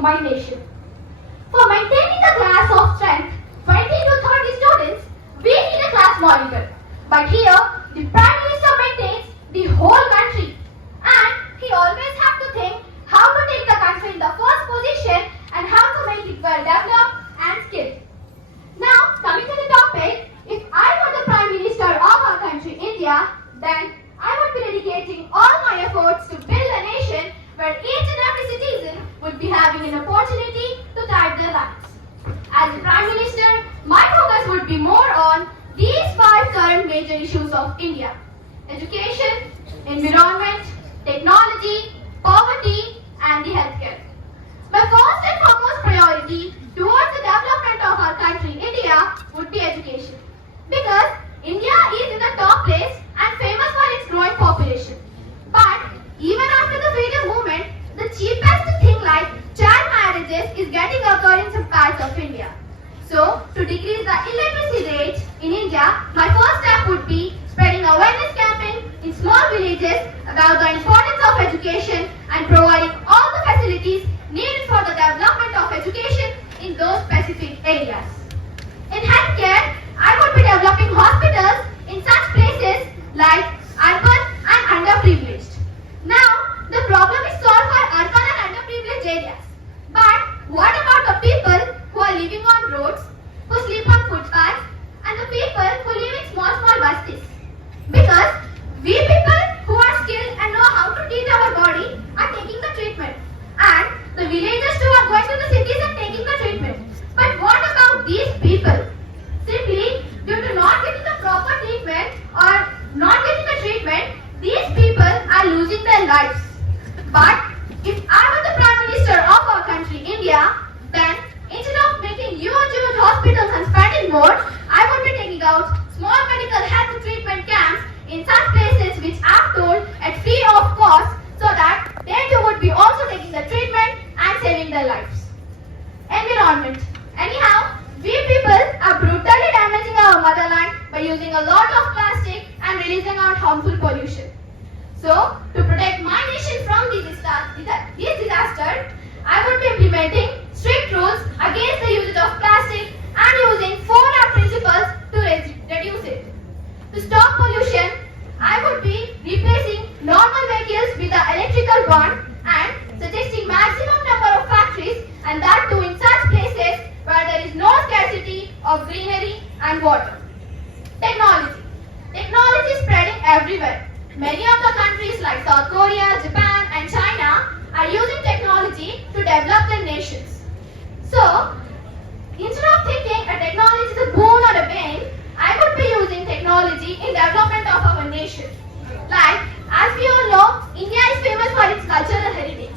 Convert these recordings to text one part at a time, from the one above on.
my nation. For maintaining a class of strength, 20 to 30 students, we need a class monitor. But here, the Prime Minister maintains the whole country. And he always has to think how to take the country in the first position and how to make it well developed and skilled. Now, coming to the topic, if I were the Prime Minister of our country, India, then I would be dedicating all my efforts to build a nation where each and every citizen would be having an opportunity to thrive their lives. As the Prime Minister, my focus would be more on these 5 current major issues of India: education, environment, technology, poverty, and the healthcare. My first and foremost priority towards the development of our country, India, would be education. Because India is in the top place and famous for its growing population. But even after the freedom movement, the cheapest thing like child marriages is getting occurred in some parts of India. So, to decrease the illiteracy rate in India, my first step would be spreading awareness campaign in small villages about the importance of education and providing all the facilities needed for the development of education in those specific areas. In healthcare, I would be developing hospitals in such places like urban and underprivileged. Now, the problem is solved for urban and underprivileged areas. But what about the people who are living on roads, who sleep on footpaths, and the people who live in small buses? Because we people who are skilled and know how to treat our body are taking the treatment. And the villagers too are going to the cities and taking the treatment. But what about these people? Simply, due to not getting the proper treatment or not getting the treatment, these people are losing their lives. But if I were the Prime Minister of our country, India, then instead of making huge hospitals and spending more, I would be taking out small medical health treatment camps in such places which are told at free of cost, so that they too would be also taking the treatment and saving their lives. Environment. Anyhow, we people are brutally damaging our motherland by using a lot of plastic and releasing out harmful pollution. So, to protect my nation from these disasters, I would be implementing strict rules against the usage of plastic and using 4R principles to reduce it. To stop pollution, I would be replacing normal vehicles with the electrical one and suggesting maximum number of factories, and that too in such places where there is no scarcity of greenery and water. Technology. Technology is spreading everywhere. Many of the countries like South Korea, Japan and China are using technology to develop their nations. So, instead of thinking a technology is a boon or a bane, I would be using technology in development of our nation. Like, as we all know, India is famous for its cultural heritage.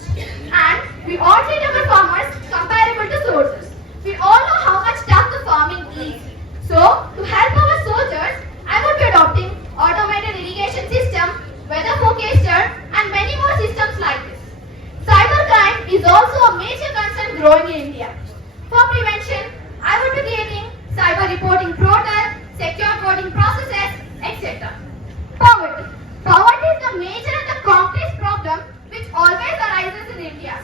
And we all treat our farmers comparable to soldiers. We all know how much tough the farming is. So, to help our soldiers, I would be adopting automated irrigation system, weather forecaster, and many more systems like this. Cybercrime is also a major concern growing in India. For prevention, I would be creating cyber reporting portal, secure coding processes, etc. Poverty. Poverty is the major and the complex problem which always arises in India.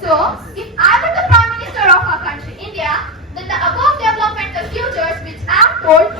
So, if I were the Prime Minister of our country, India, then the above developmental futures which I have told